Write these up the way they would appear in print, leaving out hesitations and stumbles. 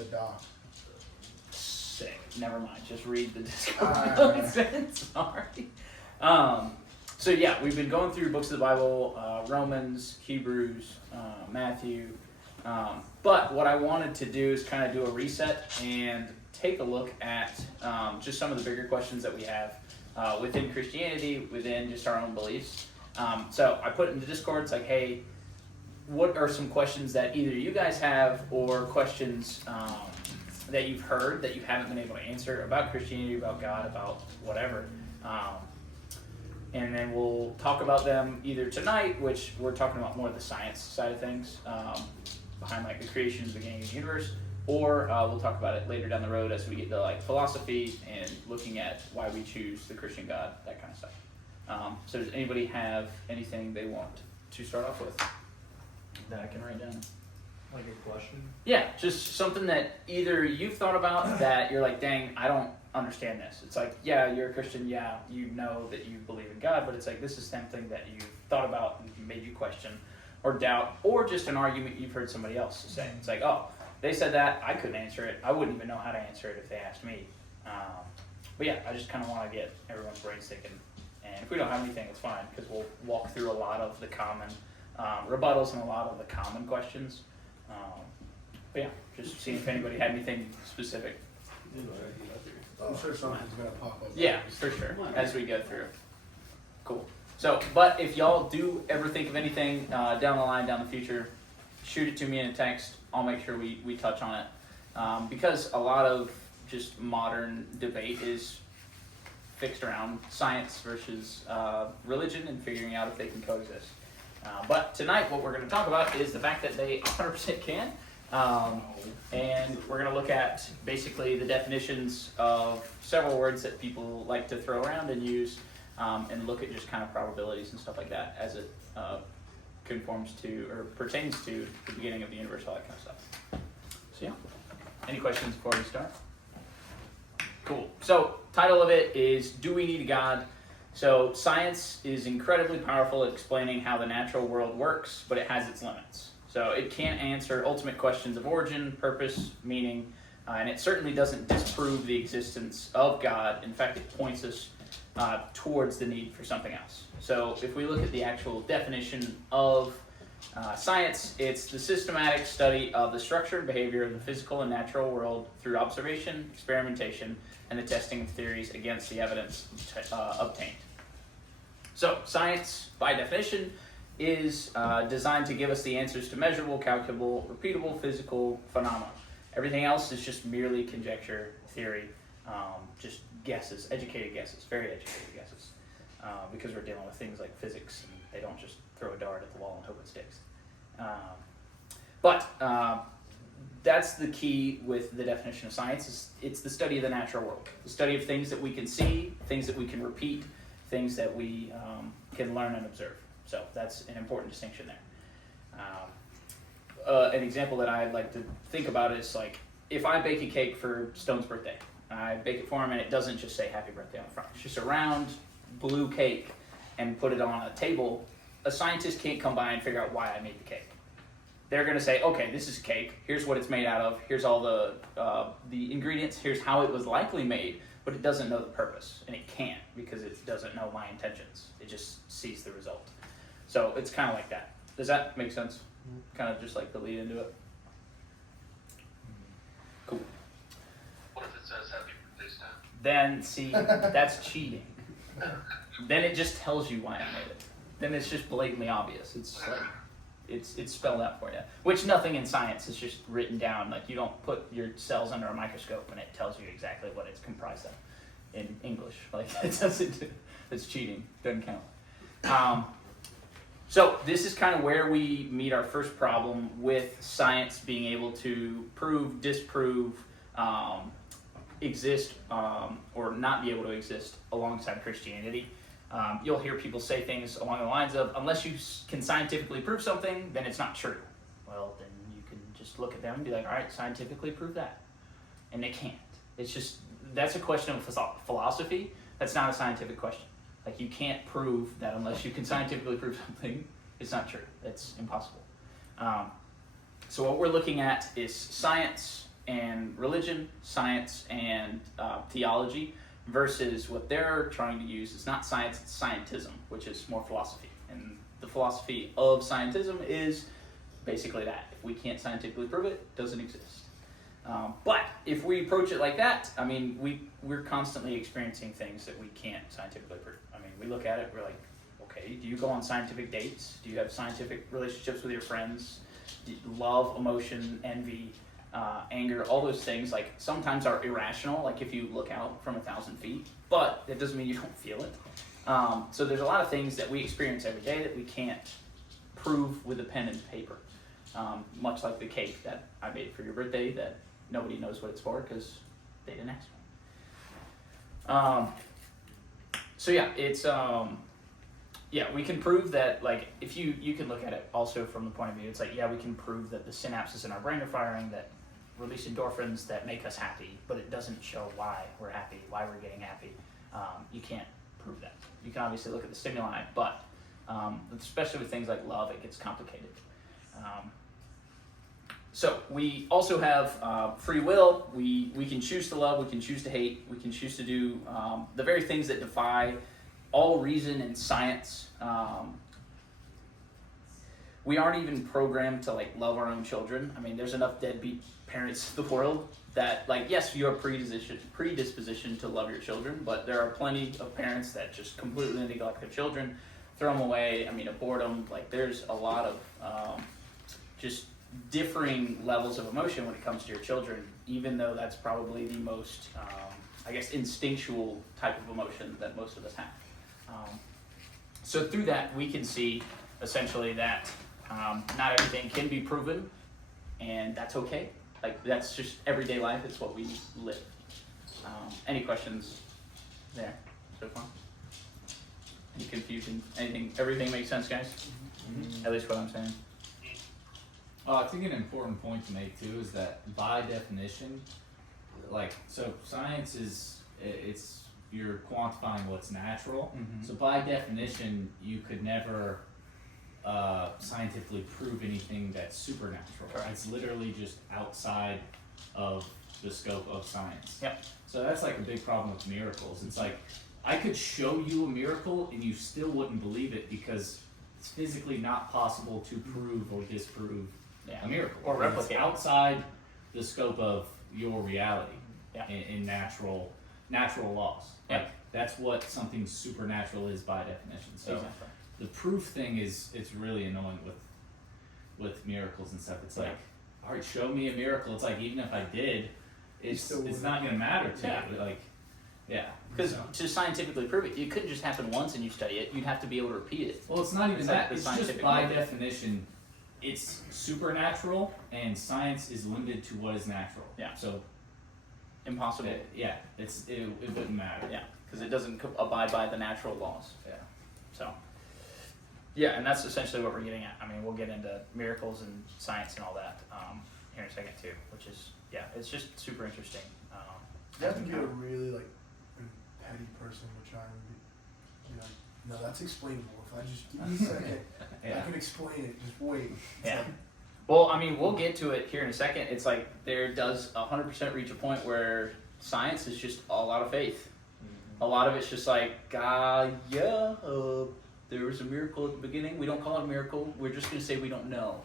the doc. Sick. Never mind. Just read the Discord. Sorry. So yeah, we've been going through books of the Bible, Romans, Hebrews, Matthew. But what I wanted to do is kind of do a reset and take a look at just some of the bigger questions that we have within Christianity, within just our own beliefs. So I put it in the Discord. It's like, hey, what are some questions that either you guys have or questions that you've heard that you haven't been able to answer about Christianity, about God, about whatever. And then we'll talk about them either tonight, which we're talking about more of the science side of things, behind like the creation and beginning of the universe, or we'll talk about it later down the road as we get to like philosophy and looking at why we choose the Christian God, that kind of stuff. So does anybody have anything they want to start off with that I can write down? Like a question? Yeah, just something that either you've thought about that you're like, dang, I don't understand this. It's like, yeah, you're a Christian, yeah, you know that you believe in God, but it's like this is something that you've thought about and made you question or doubt, or just an argument you've heard somebody else say. It's like, oh, they said that, I couldn't answer it. I wouldn't even know how to answer it if they asked me. But yeah, I just kind of want to get everyone's brains thinking. And if we don't have anything, it's fine, because we'll walk through a lot of the common rebuttals and a lot of the common questions. But yeah, just seeing if anybody had anything specific. I'm sure something's going to pop up. Yeah, for sure, as we go through. Cool. So, but if y'all do ever think of anything down the line, down the future, shoot it to me in a text. I'll make sure we touch on it. Because a lot of just modern debate is fixed around science versus religion and figuring out if they can coexist. But tonight what we're going to talk about is the fact that they 100% can. And we're going to look at basically the definitions of several words that people like to throw around and use, and look at just kind of probabilities and stuff like that as it conforms to or pertains to the beginning of the universe, all that kind of stuff. So yeah, any questions before we start? Cool. So title of it is Do We Need a God? So science is incredibly powerful at explaining how the natural world works, but it has its limits. So it can't answer ultimate questions of origin, purpose, meaning, and it certainly doesn't disprove the existence of God. In fact, it points us towards the need for something else. So if we look at the actual definition of science, it's the systematic study of the structure and behavior of the physical and natural world through observation, experimentation, and the testing of theories against the evidence obtained. So science, by definition, is designed to give us the answers to measurable, calculable, repeatable physical phenomena. Everything else is just merely conjecture, theory, just guesses, educated guesses, very educated guesses, because we're dealing with things like physics, and they don't just throw a dart at the wall and hope it sticks. But that's the key with the definition of science. Is it's the study of the natural world, the study of things that we can see, things that we can repeat, things that we can learn and observe. So that's an important distinction there. An example that I like to think about is like if I bake a cake for Stone's birthday, I bake it for him and it doesn't just say happy birthday on the front. It's just a round blue cake and put it on a table. A scientist can't come by and figure out why I made the cake. They're going to say, okay, this is cake. Here's what it's made out of. Here's all the ingredients. Here's how it was likely made. But it doesn't know the purpose, and it can't because it doesn't know my intentions. It just sees the result. So it's kind of like that. Does that make sense? Kind of just like the lead into it. Cool. What if it says happy birthday, Stan? Then see, that's cheating. Then it just tells you why I made it. Then it's just blatantly obvious. It's like it's spelled out for you. Which nothing in science is just written down. Like you don't put your cells under a microscope and it tells you exactly what it's comprised of in English. Like it doesn't. It's cheating. Doesn't count. So this is kind of where we meet our first problem with science being able to prove, disprove, exist, or not be able to exist alongside Christianity. You'll hear people say things along the lines of, unless you can scientifically prove something, then it's not true. Well, then you can just look at them and be like, all right, scientifically prove that. And they can't. It's just, that's a question of philosophy. That's not a scientific question. Like you can't prove that unless you can scientifically prove something, it's not true. It's impossible. So what we're looking at is science and religion, science and theology, versus what they're trying to use is not science, it's scientism, which is more philosophy. And the philosophy of scientism is basically that. If we can't scientifically prove it, it doesn't exist. But if we approach it like that, I mean, we're constantly experiencing things that we can't scientifically prove. I mean, we look at it, we're like, okay, do you go on scientific dates? Do you have scientific relationships with your friends? Love, emotion, envy, anger, all those things, like, sometimes are irrational, like if you look out from 1,000 feet, but that doesn't mean you don't feel it. So there's a lot of things that we experience every day that we can't prove with a pen and paper. Much like the cake that I made for your birthday that nobody knows what it's for because they didn't ask me. So yeah, it's yeah, we can prove that, like, if you can look at it also from the point of view, it's like, yeah, we can prove that the synapses in our brain are firing that release endorphins that make us happy, but it doesn't show why we're happy, why we're getting happy. You can't prove that. You can obviously look at the stimuli, but especially with things like love, it gets complicated. So we also have free will. We can choose to love, we can choose to hate, we can choose to do the very things that defy all reason and science. We aren't even programmed to, like, love our own children. I mean, there's enough deadbeat parents in the world that, like, yes, you have predisposition to love your children, but there are plenty of parents that just completely neglect their children, throw them away. I mean, abort them. Like, there's a lot of just differing levels of emotion when it comes to your children, even though that's probably the most, I guess, instinctual type of emotion that most of us have. So through that, we can see essentially that not everything can be proven, and that's okay. Like, that's just everyday life. It's what we live. Any questions there so far? Any confusion? Anything? Everything makes sense, guys? Mm-hmm. At least what I'm saying. I think an important point to make too is that by definition, like, so science is, it's, you're quantifying what's natural. Mm-hmm. So by definition, you could never scientifically prove anything that's supernatural. Correct. It's literally just outside of the scope of science. Yep. So that's like a big problem with miracles. It's like, I could show you a miracle and you still wouldn't believe it because it's physically not possible to prove or disprove a miracle. Or Because replicate. it's outside the scope of your reality Yeah. in natural laws. Yeah. Like, that's what something supernatural is by definition. So Exactly. the proof thing it's really annoying with miracles and stuff. It's like, all right, show me a miracle. It's like, even if I did, it's not gonna matter to Yeah. you. Like, yeah. Because So- to scientifically prove it, it couldn't just happen once and you study it. You'd have to be able to repeat it. Well, it's not even It's like that. the It's just scientific by method. definition, it's supernatural, and science is limited to what is natural. Yeah. So, Impossible. yeah, it wouldn't matter. Yeah, because it doesn't abide by the natural laws. Yeah. So, yeah, and that's essentially what we're getting at. I mean, we'll get into miracles and science and all that here in a second too, which is, yeah, it's just super interesting. You have to be a really, like, petty person to try and be like, no, that's explainable. If I just give me a second, I Yeah. can explain it. Just wait. It's Yeah. like, Well, I mean, we'll get to it here in a second. It's like there does 100% reach a point where science is just a lot of faith. A lot of it's just like, there was a miracle at the beginning. We don't call it a miracle. We're just going to say we don't know.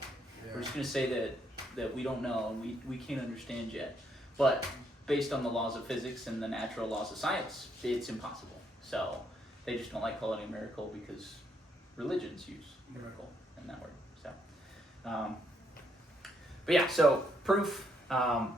We're just going to say that we don't know and we can't understand yet. But based on the laws of physics and the natural laws of science, it's impossible. So they just don't like calling it a miracle because religions use miracle in that word. So, but yeah, so proof.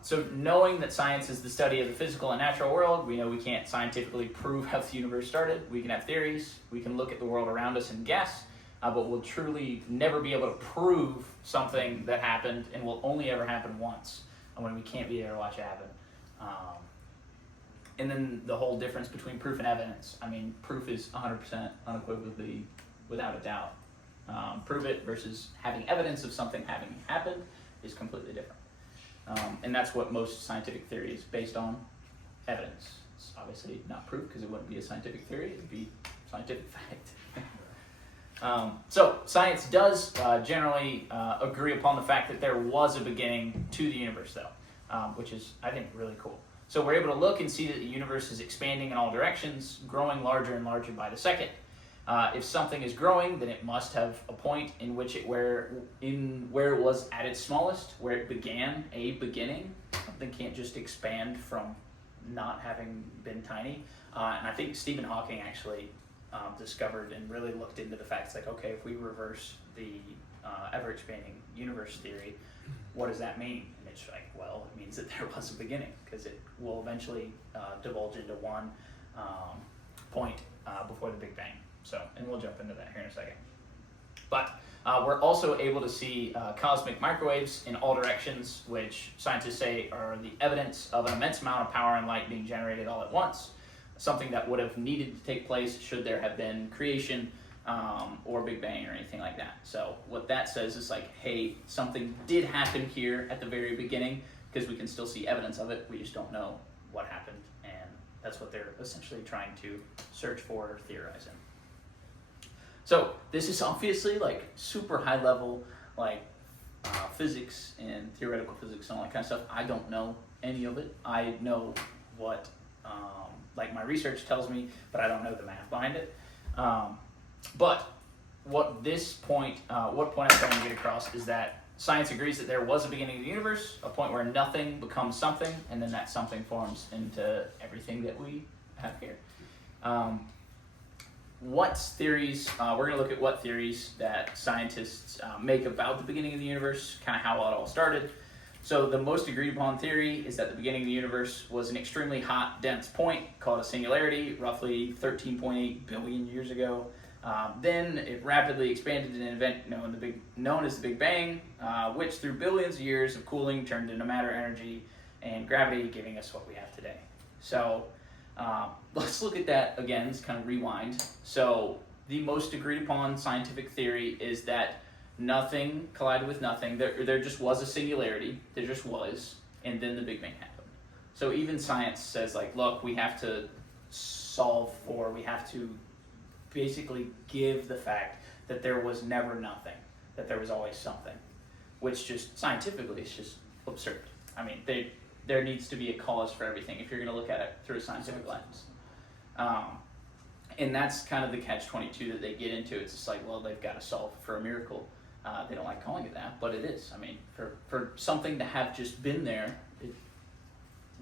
So knowing that science is the study of the physical and natural world, we know we can't scientifically prove how the universe started. We can have theories. We can look at the world around us and guess. But we'll truly never be able to prove something that happened and will only ever happen once, and when we can't be there to watch it happen. And then the whole difference between proof and evidence. I mean, proof is 100% unequivocally, without a doubt. Prove it versus having evidence of something having happened is completely different. And that's what most scientific theory is based on, evidence. It's obviously not proof because it wouldn't be a scientific theory, it would be scientific fact. So science does generally agree upon the fact that there was a beginning to the universe, though. which is, I think, really cool. So we're able to look and see that the universe is expanding in all directions, growing larger and larger by the second. If something is growing, then it must have a point in which where it was at its smallest, where it began a beginning. Something can't just expand from not having been tiny. And I think Stephen Hawking actually discovered and really looked into the facts like, okay, if we reverse the ever-expanding universe theory, what does that mean? And it's like, well, it means that there was a beginning, because it will eventually divulge into one point before the Big Bang. So, and we'll jump into that here in a second. But we're also able to see cosmic microwaves in all directions, which scientists say are the evidence of an immense amount of power and light being generated all at once, something that would have needed to take place should there have been creation or Big Bang or anything like that. So what that says is like, hey, something did happen here at the very beginning, because we can still see evidence of it, we just don't know what happened, and that's what they're essentially trying to search for or theorize in. So this is obviously like super high level, like physics and theoretical physics and all that kind of stuff. I don't know any of it. I know what like my research tells me, but I don't know the math behind it. But what point I'm trying to get across is that science agrees that there was a beginning of the universe, a point where nothing becomes something, and then that something forms into everything that we have here. What theories, we're going to look at what theories that scientists make about the beginning of the universe, kind of how it all started. So the most agreed upon theory is that the beginning of the universe was an extremely hot, dense point called a singularity, roughly 13.8 billion years ago. Then it rapidly expanded in an event known as the Big Bang, which through billions of years of cooling turned into matter, energy, and gravity, giving us what we have today. So let's look at that again, let's kind of rewind. So the most agreed upon scientific theory is that nothing collided with nothing. There just was a singularity, there just was, and then the Big Bang happened. So even science says like, look, we have to we have to basically give the fact that there was never nothing, that there was always something, which just scientifically is just absurd. I mean, there needs to be a cause for everything if you're going to look at it through a scientific lens. And that's kind of the catch-22 that they get into. It's just like, well, they've got to solve for a miracle. They don't like calling it that, but it is. I mean, for something to have just been there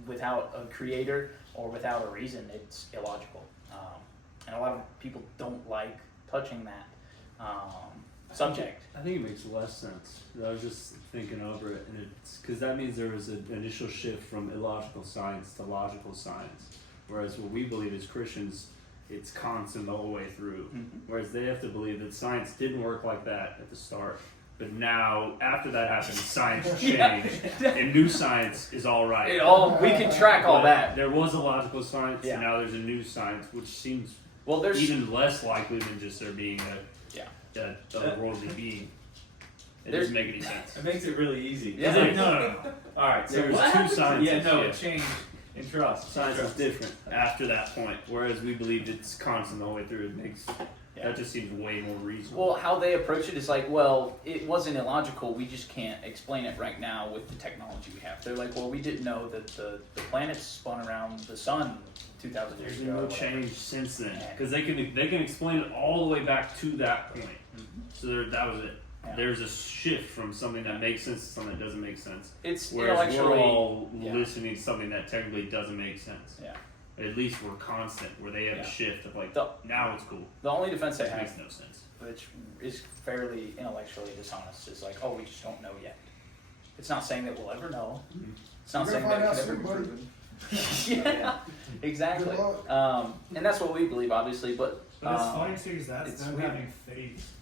without a creator or without a reason, it's illogical. And a lot of people don't like touching that subject. I think it makes less sense. I was just thinking over it, and it's because that means there was an initial shift from illogical science to logical science. Whereas what we believe as Christians, it's constant the whole way through. Mm-hmm. Whereas they have to believe that science didn't work like that at the start. But now, after that happened, science changed, and new science is all right. We can track all But that. there was a logical science, Yeah. and now there's a new science, which seems There's even less likely than just there being a otherworldly being. It doesn't make any sense. It makes it really easy. Yeah. No. All right. So There's what two happens- sciences. Yeah, no, yeah. it changed in trust. Science is different after that point, whereas we believed it's constant the whole way through. It makes that just seems way more reasonable. Well, how they approach it is like, well, it wasn't illogical. We just can't explain it right now with the technology we have. They're like, well, we didn't know that the planets spun around the sun 2,000 years There's ago. no or whatever. change since then, because they can explain it all the way back to that point. Mhm. So that was it. Yeah. There's a shift from something that makes sense to something that doesn't make sense. It's Whereas we're intellectually. all yeah. listening to something that technically doesn't make sense. Yeah. At least we're constant, where they have Yeah. a shift of like, The- now it's cool. The only defense they It have, makes no sense. which is fairly intellectually dishonest, is like, oh, we just don't know yet. It's not saying that we'll ever know. Mhm. It's not You're saying gonna that it find can out ever be soon, proven. Yeah, exactly. Good luck. And that's what we believe, obviously, but But it's funny too, because that's it's them weird. having faith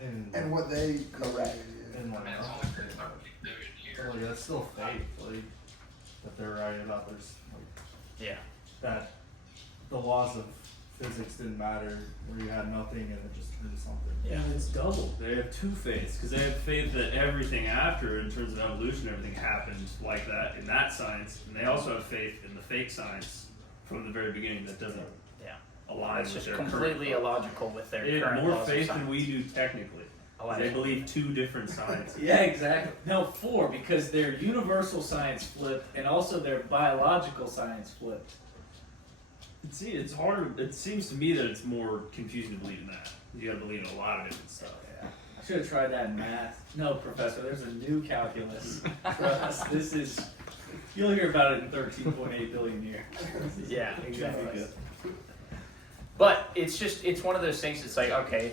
in And what they Correct. in I like, mean, it's always been about division here. like that's still faith, like that they're right about. There's like yeah. that the laws of physics didn't matter, where you had nothing and it just turned something. Yeah. And it's double. They have two faiths, because they have faith that everything after, in terms of evolution, everything happened like that in that science, and they also have faith in the fake science from the very beginning that doesn't Yeah. align It's with just their completely current. illogical with their They have current more laws of faith than science. we do technically. They believe 2 different sciences. Yeah, exactly. No, 4, because their universal science flipped and also their biological science flipped. See, it's harder. It seems to me that it's more confusing to believe in that. You gotta believe in a lot of different stuff. Yeah. I should have tried that in math. No, professor, there's a new calculus. Trust, this is, you'll hear about it in 13.8 billion years. Yeah, exactly. Good. But it's one of those things. It's like, okay,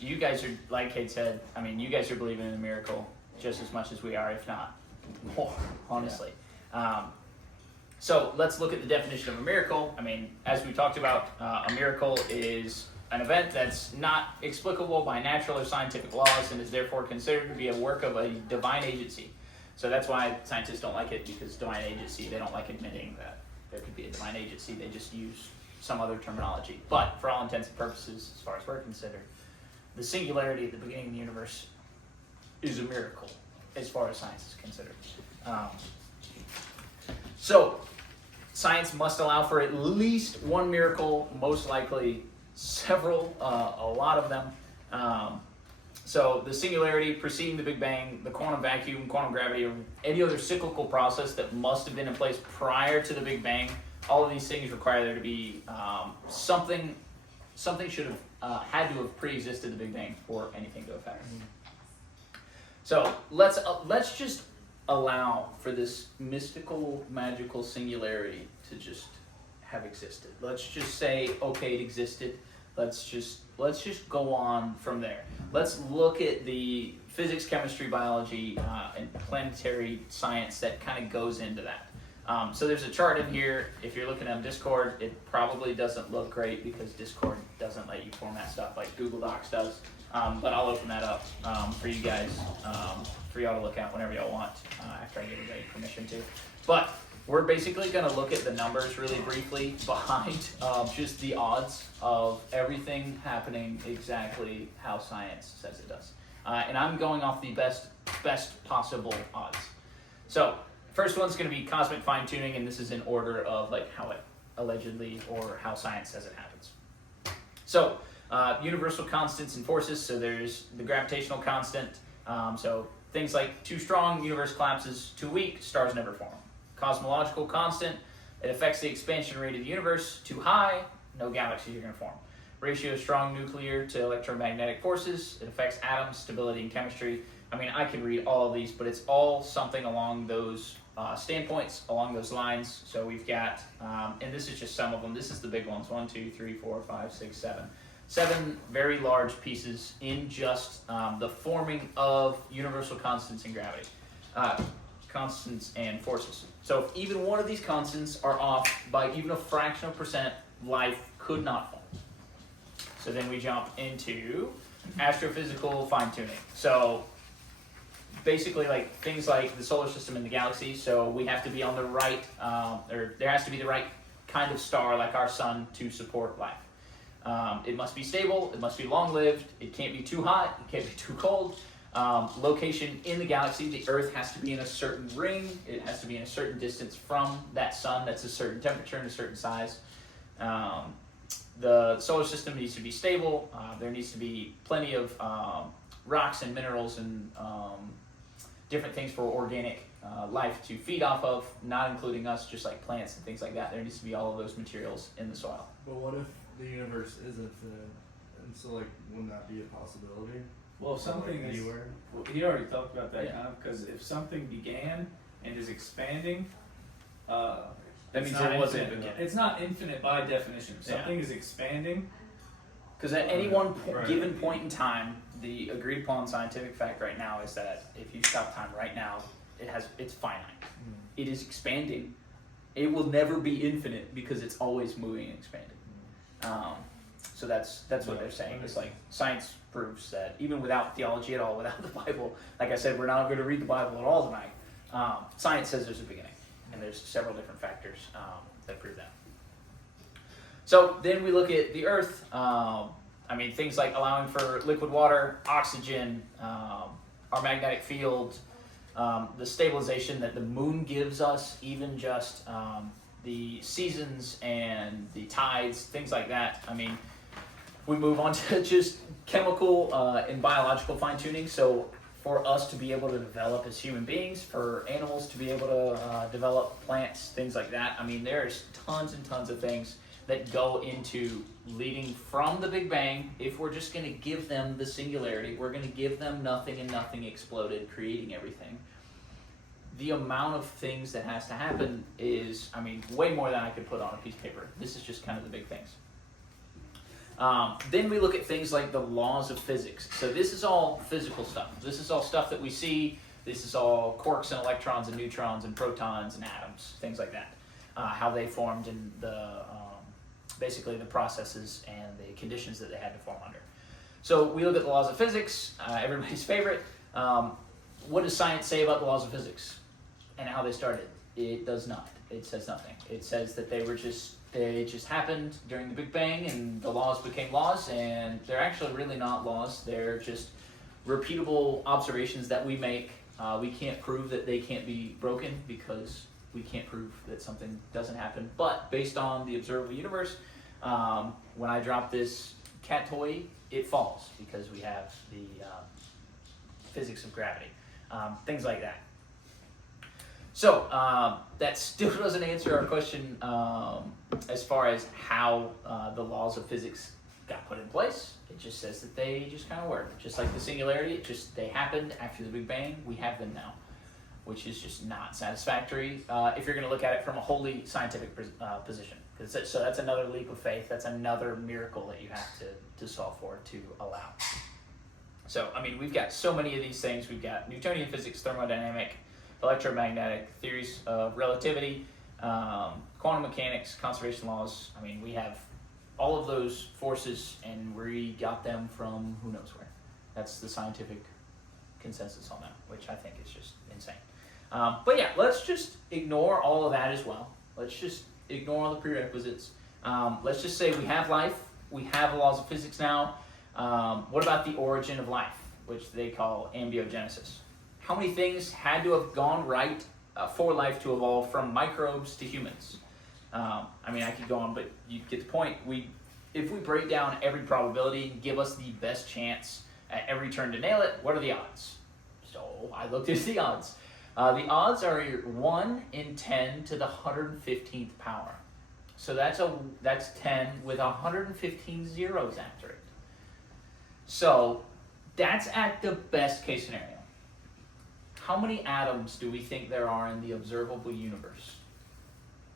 you guys are, like Kate said, I mean, you guys are believing in a miracle just as much as we are, if not more, honestly. So let's look at the definition of a miracle. I mean, as we talked about, a miracle is an event that's not explicable by natural or scientific laws and is therefore considered to be a work of a divine agency. So that's why scientists don't like it, because divine agency, they don't like admitting that there could be a divine agency. They just use some other terminology. But for all intents and purposes, as far as we're concerned, the singularity at the beginning of the universe is a miracle, as far as science is considered. So, science must allow for at least one miracle, most likely several, a lot of them. So, the singularity preceding the Big Bang, the quantum vacuum, quantum gravity, or any other cyclical process that must have been in place prior to the Big Bang, all of these things require there to be something should have had to have pre-existed the Big Bang for anything to affect. So let's just allow for this mystical, magical singularity to just have existed. Let's just say, okay, it existed. Let's just go on from there. Let's look at the physics, chemistry, biology, and planetary science that kind of goes into that. So there's a chart in here. If you're looking on Discord, it probably doesn't look great because Discord doesn't let you format stuff like Google Docs does. But I'll open that up for you guys, for y'all to look at whenever y'all want, after I give everybody permission to. But we're basically going to look at the numbers really briefly behind just the odds of everything happening exactly how science says it does. And I'm going off the best possible odds. So first one's going to be cosmic fine-tuning, and this is in order of like how it allegedly or how science says it happens. So universal constants and forces. So there's the gravitational constant. So things like too strong, universe collapses. Too weak, stars never form. Cosmological constant, it affects the expansion rate of the universe. Too high, no galaxies are going to form. Ratio of strong nuclear to electromagnetic forces, it affects atoms, stability, and chemistry. I mean, I could read all of these, but it's all something along those standpoints, along those lines. So we've got, and this is just some of them. This is the big ones: 1, 2, 3, 4, 5, 6, 7. 7 very large pieces in just the forming of universal constants in gravity, constants and forces. So if even one of these constants are off by even a fraction of percent, life could not form. So then we jump into astrophysical fine-tuning. So basically, like things like the solar system and the galaxy. So we have to be on the right, or there has to be the right kind of star, like our sun, to support life. It must be stable. It must be long-lived. It can't be too hot. It can't be too cold. Location in the galaxy. The Earth has to be in a certain ring. It has to be in a certain distance from that sun. That's a certain temperature and a certain size. The solar system needs to be stable. There needs to be plenty of rocks and minerals and different things for organic life to feed off of, not including us, just like plants and things like that. There needs to be all of those materials in the soil. But what if the universe is infinite? And so, like, wouldn't that be a possibility? Well, if something Like is, anywhere? well, he already talked about that, Yeah. because if something began and is expanding, That it's means not there wasn't a infinite. beginning. It's not infinite by definition. If Yeah. something is expanding, Because at any one Right. given point in time, the agreed upon scientific fact right now is that if you stop time right now, it's finite. It is expanding. It will never be infinite because it's always moving and expanding. So that's what they're saying. It's like science proves that even without theology at all, without the Bible, like I said, we're not going to read the Bible at all tonight. Science says there's a beginning, and there's several different factors that prove that. So then we look at the Earth. I mean, things like allowing for liquid water, oxygen, our magnetic field, the stabilization that the moon gives us, even just the seasons and the tides, things like that. I mean, we move on to just chemical and biological fine tuning. So for us to be able to develop as human beings, for animals to be able to develop plants, things like that. I mean, there's tons and tons of things that go into leading from the Big Bang. If we're just going to give them the singularity, we're going to give them nothing and nothing exploded, creating everything. The amount of things that has to happen is, I mean, way more than I could put on a piece of paper. This is just kind of the big things. Then we look at things like the laws of physics. So this is all physical stuff. This is all stuff that we see. This is all quarks and electrons and neutrons and protons and atoms, things like that. How they formed and basically the processes and the conditions that they had to form under. So we look at the laws of physics, everybody's favorite. What does science say about the laws of physics and how they started? It does not. It says nothing. It says that they just happened during the Big Bang and the laws became laws, and they're actually really not laws. They're just repeatable observations that we make. We can't prove that they can't be broken because we can't prove that something doesn't happen. But based on the observable universe, when I drop this cat toy, it falls because we have the physics of gravity, things like that. So that still doesn't answer our question as far as how the laws of physics got put in place. It just says that they just kind of work. Just like the singularity, they happened after the Big Bang. We have them now, which is just not satisfactory if you're going to look at it from a wholly scientific position. So that's another leap of faith. That's another miracle that you have to solve for to allow. So, I mean, we've got so many of these things. We've got Newtonian physics, thermodynamic, electromagnetic, theories of relativity, quantum mechanics, conservation laws. I mean, we have all of those forces, and we got them from who knows where. That's the scientific consensus on that, which I think is just insane. But yeah, let's just ignore all of that as well. Let's just ignore all the prerequisites. Let's just say we have life. We have the laws of physics now. What about the origin of life, which they call ambiogenesis? How many things had to have gone right for life to evolve from microbes to humans? I mean, I could go on, but you get the point. If we break down every probability, give us the best chance at every turn to nail it, what are the odds? So I looked at the odds. The odds are 1 in 10 to the 115th power. So that's 10 with 115 zeros after it. So that's at the best case scenario. How many atoms do we think there are in the observable universe?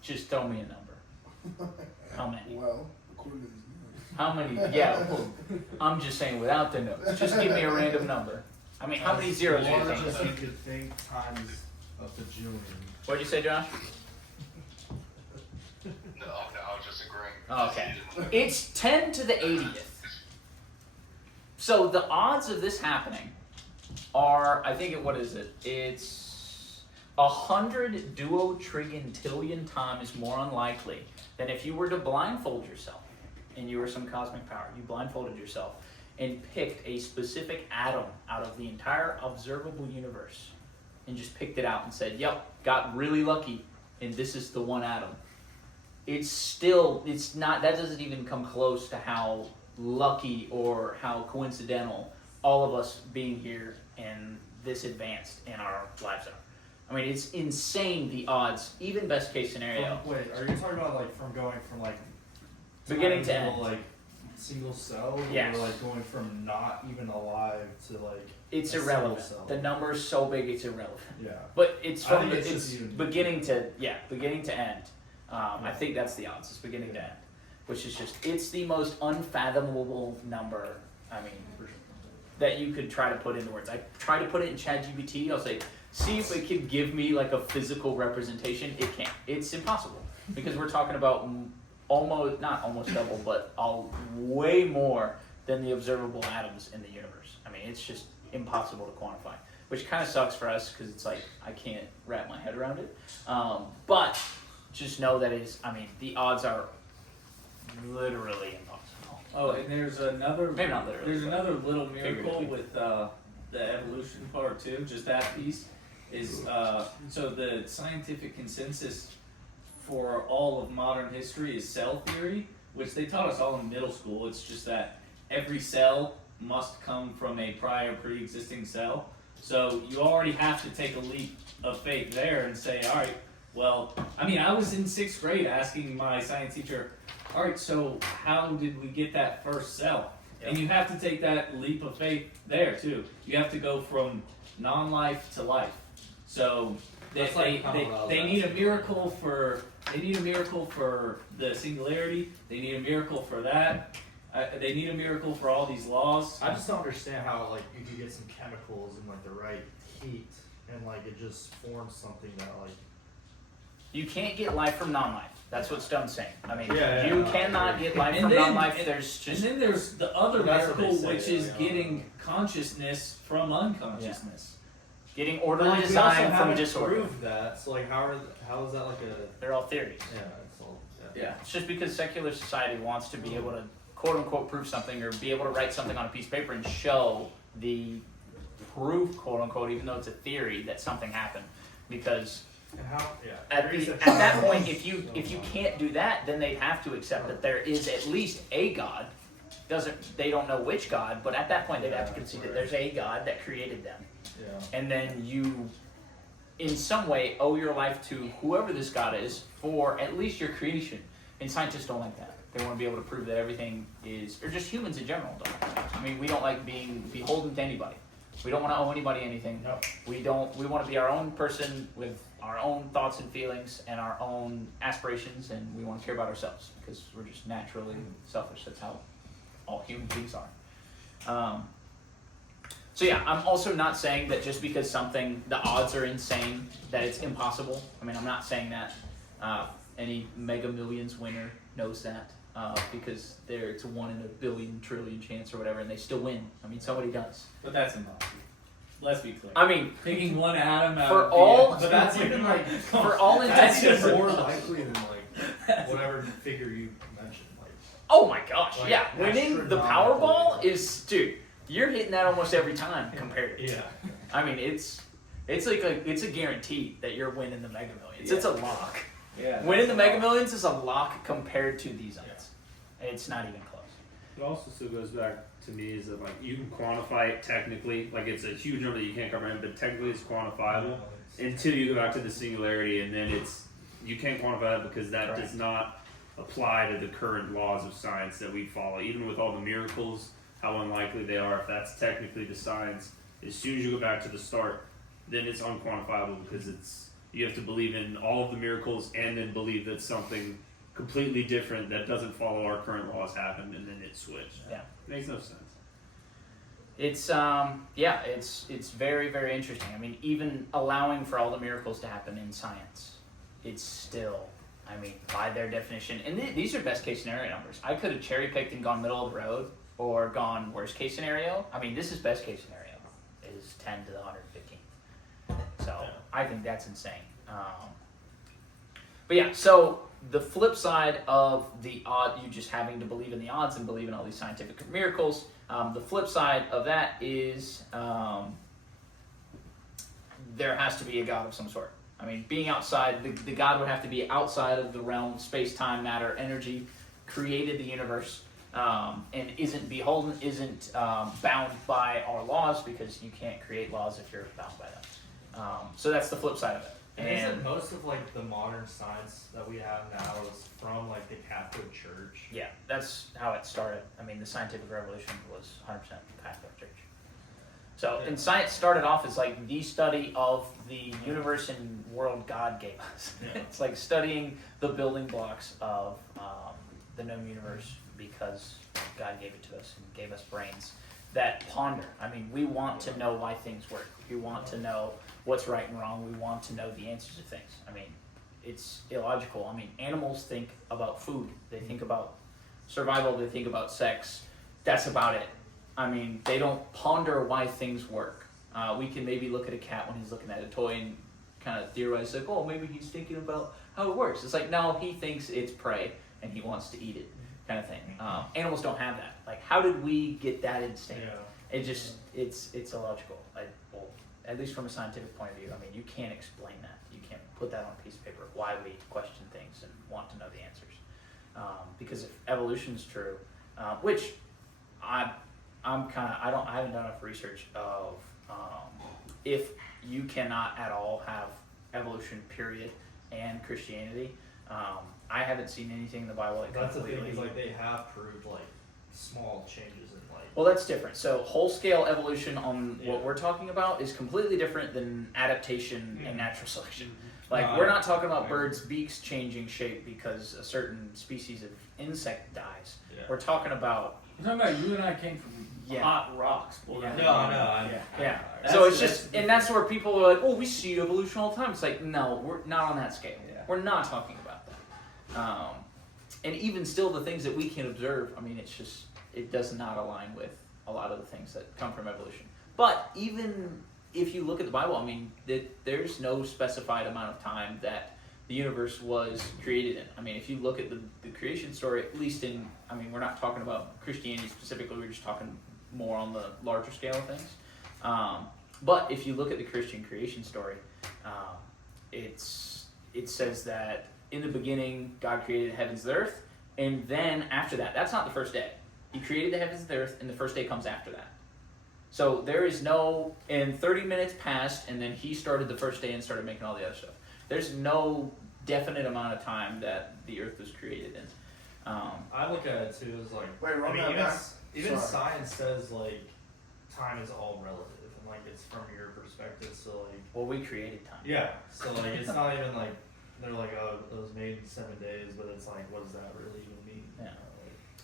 Just throw me a number. How many? Well, according to these numbers. How many? Yeah, well, I'm just saying without the notes. Just give me a random number. I mean, how many zeros do you Large as you think? could think times a bajillion. What'd you say, Josh? No, I was just agreeing. Okay. It's 10 to the 80th. So the odds of this happening are, I think, what is it? It's 100 duotrigontillion times more unlikely than if you were to blindfold yourself and you were some cosmic power. You blindfolded yourself and picked a specific atom out of the entire observable universe and just picked it out and said, yep, got really lucky, and this is the one atom. It's not, that doesn't even come close to how lucky or how coincidental all of us being here and this advanced in our lives are. I mean, it's insane, the odds, even best case scenario. Wait, are you talking about like from going from like Beginning to tiny end. little, like single cell, Yes. or like going from not even alive to like It's a irrelevant. single cell? The number's so big, it's irrelevant. Yeah. But it's I from think the, it's it's just even- beginning to end. I think that's the odds. It's beginning to end, which is just, it's the most unfathomable number. I mean, that you could try to put into words. I try to put it in ChatGPT. I'll say, see if it can give me like a physical representation. It can't. It's impossible because we're talking about not almost double, but way more than the observable atoms in the universe. I mean, it's just impossible to quantify, which kind of sucks for us because it's like I can't wrap my head around it. But just know that the odds are literally impossible. Oh, and there's another. Maybe not literally, There's but another little miracle figuratively. with the evolution part too. Just that piece is so the scientific consensus for all of modern history is cell theory, which they taught us all in middle school. It's just that every cell must come from a prior pre-existing cell. So you already have to take a leap of faith there and say, all right, well, I mean, I was in 6th grade asking my science teacher, all right, so how did we get that first cell? And you have to take that leap of faith there too. You have to go from non-life to life. So they need a miracle for the singularity. They need a miracle for that. They need a miracle for all these laws. I just don't understand how like you could get some chemicals in like the right heat and like it just forms something that like. You can't get life from non-life. That's what Stone's saying. I mean, Yeah, you cannot get life And from then- non-life. and- There's just And then there's the other That's what they miracle, say, which is yeah. getting consciousness from unconsciousness. getting But, orderly like, we design also from a haven't disorder. proved that. So like, how is that like a? They're all theories. Yeah, it's all. Yeah. It's just because secular society wants to be able to quote unquote prove something or be able to write something on a piece of paper and show the proof, quote unquote, even though it's a theory that something happened. Because And how? Yeah. at that point, if you can't do that, then they'd have to accept that there is at least a God. They don't know which God, but at that point they'd have to concede that there's a God that created them. Yeah. And then you, in some way, owe your life to whoever this God is for at least your creation. And scientists don't like that. They want to be able to prove that everything is, or just humans in general don't. I mean, we don't like being beholden to anybody. We don't want to owe anybody anything. No. We want to be our own person with our own thoughts and feelings and our own aspirations, and we want to care about ourselves because we're just naturally selfish. That's how all human beings are. So yeah, I'm also not saying that just because the odds are insane, that it's impossible. I mean, I'm not saying that any Mega Millions winner knows that because it's a 1 in a billion trillion chance or whatever, and they still win. I mean, somebody does. But that's impossible. Let's be clear. I mean, Picking one atom out for of all- the But that's even like for all intents that's and even more purposes. likely than like whatever figure you mentioned. Like Oh my gosh, Like, yeah, winning the Powerball is, dude, you're hitting that almost every time compared to. yeah. I mean, it's a guarantee that you're winning the Mega Millions. It's a lock. Yeah. Winning the Mega Millions is a lock compared to these odds. It's not even close. It also still goes back to me is that like you can quantify it technically, like it's a huge number that you can't comprehend, but technically it's quantifiable until you go back to the singularity, and then you can't quantify it because that does not apply to the current laws of science that we follow. Even with all the miracles, how unlikely they are, if that's technically the science, as soon as you go back to the start, then it's unquantifiable because you have to believe in all of the miracles and then believe that something completely different that doesn't follow our current laws happened and then it switched. Yeah. Makes no sense. It's it's very, very interesting. I mean, even allowing for all the miracles to happen in science, it's still, I mean, by their definition, and these are best case scenario numbers. I could have cherry picked and gone middle of the road or gone worst case scenario. I mean, this is best case scenario is 10 to the 115. So I think that's insane. But yeah, so the flip side of the odd, you just having to believe in the odds and believe in all these scientific miracles. The flip side of that is there has to be a God of some sort. I mean, being outside, the God would have to be outside of the realm, space, time, matter, energy, created the universe, and isn't beholden, isn't bound by our laws, because you can't create laws if you're bound by them. So that's the flip side of it. And isn't most of like the modern science that we have now is from like the Catholic Church? Yeah, that's how it started. I mean, the scientific revolution was 100% Catholic Church. So, and science started off as like the study of the universe and world God gave us. Yeah. It's like studying the building blocks of the known universe because God gave it to us and gave us brains that ponder. I mean, we want to know why things work. We want to know what's right and wrong. We want to know the answers to things. I mean, it's illogical. I mean, animals think about food. They think about survival. They think about sex. That's about it. I mean, they don't ponder why things work. We can maybe look at a cat when he's looking at a toy and kind of theorize, like, oh, maybe he's thinking about how it works. It's like, no, he thinks it's prey and he wants to eat it, kind of thing. Animals don't have that. Like, how did we get that instinct? Yeah. It just, it's illogical. Well, at least from a scientific point of view, I mean, you can't explain that. You can't put that on a piece of paper, why we question things and want to know the answers. Because if evolution is true, which I haven't done enough research of if you cannot at all have evolution period and Christianity. I haven't seen anything in the Bible that That's the thing, completely. is like they have proved like small changes in like. Well, that's different. So whole scale evolution on Yeah. what we're talking about is completely different than adaptation and natural selection. Like No, we're not talking I about agree. birds' beaks changing shape because a certain species of insect dies. Yeah. We're talking about I'm talking about you and I came from Yeah. hot rocks. Boy. Yeah. yeah. That's- So it's that's just, the and that's where people are like, "Oh, we see evolution all the time." It's like, no, we're not on that scale. Yeah. We're not talking about that. And even still, the things that we can observe, I mean, it's just it does not align with a lot of the things that come from evolution. But even if you look at the Bible, I mean, there's no specified amount of time that the universe was created in. I mean, if you look at the creation story, at least in, I mean, we're not talking about Christianity specifically, we're just talking more on the larger scale of things. But if you look at the Christian creation story, it says that in the beginning, God created the heavens and the earth, and then after that, that's not the first day. He created the heavens and the earth, and the first day comes after that. So there is no, and 30 minutes passed, and then he started the first day and started making all the other stuff. There's no definite amount of time that the earth was created in. I look at it too as like. Wait, run I mean, that even, back. even Sorry. science says like time is all relative, and like it's from your perspective. So like. Well, we created time. Yeah. So like it's not even like they're like, oh, it was made in 7 days, but it's like, what does that really even mean? Yeah.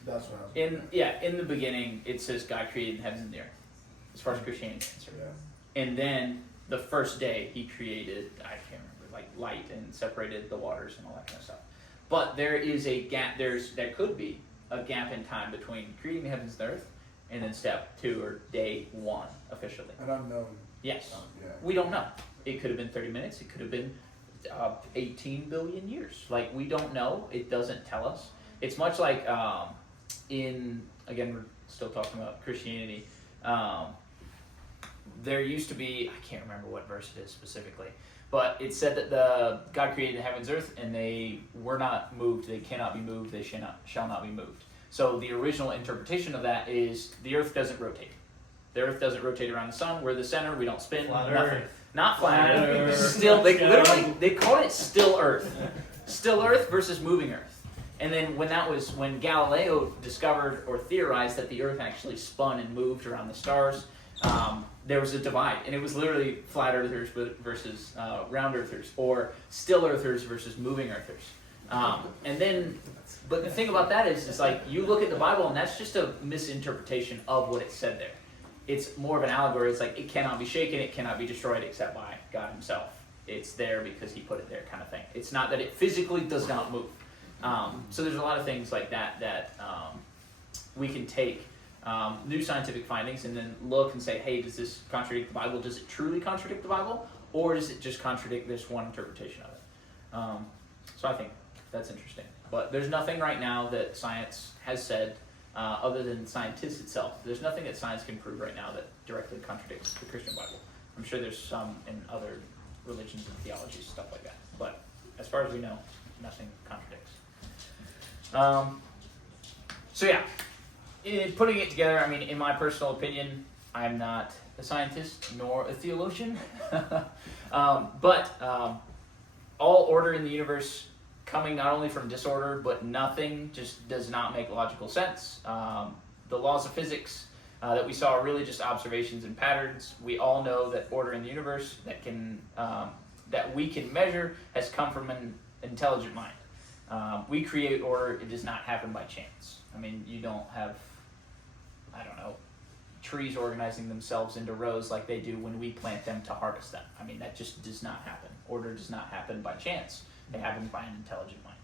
That's what I was. In the beginning, it says God created the heavens and the earth, as far as Christianity is concerned. Yeah. And then the first day, he created, I can't remember, like light and separated the waters and all that kind of stuff. But there is a gap, there could be a gap in time between creating the heavens and the earth and then step 2 or day 1 officially. An unknown. Yes. Yeah. We don't know. It could have been 30 minutes. It could have been 18 billion years. Like, we don't know. It doesn't tell us. It's much like again, we're still talking about Christianity. There used to be, I can't remember what verse it is specifically, but it said that God created the heavens and earth, and they were not moved. They cannot be moved. They shall not be moved. So the original interpretation of that is the earth doesn't rotate. The earth doesn't rotate around the sun. We're the center. We don't spin. Flat nothing. Earth. Not flat Flat Earth. Earth. Still, they Let's literally go. they called it still Earth. Still Earth versus moving Earth. And then when Galileo discovered or theorized that the Earth actually spun and moved around the stars, there was a divide, and it was literally flat Earthers versus round Earthers, or still Earthers versus moving Earthers. But the thing about that is like you look at the Bible, and that's just a misinterpretation of what it said there. It's more of an allegory. It's like it cannot be shaken, it cannot be destroyed except by God Himself. It's there because He put it there, kind of thing. It's not that it physically does not move. So there's a lot of things like that we can take new scientific findings and then look and say, hey, does this contradict the Bible? Does it truly contradict the Bible? Or does it just contradict this one interpretation of it? So I think that's interesting. But there's nothing right now that science has said, other than scientists itself. There's nothing that science can prove right now that directly contradicts the Christian Bible. I'm sure there's some in other religions and theologies, stuff like that. But as far as we know, nothing contradicts. So yeah, in putting it together, I mean, in my personal opinion, I'm not a scientist nor a theologian, but all order in the universe coming not only from disorder, but nothing just does not make logical sense. The laws of physics that we saw are really just observations and patterns. We all know that order in the universe that we can measure has come from an intelligent mind. We create order, it does not happen by chance. I mean, you don't have, I don't know, trees organizing themselves into rows like they do when we plant them to harvest them. I mean, that just does not happen. Order does not happen by chance. It happens by an intelligent mind.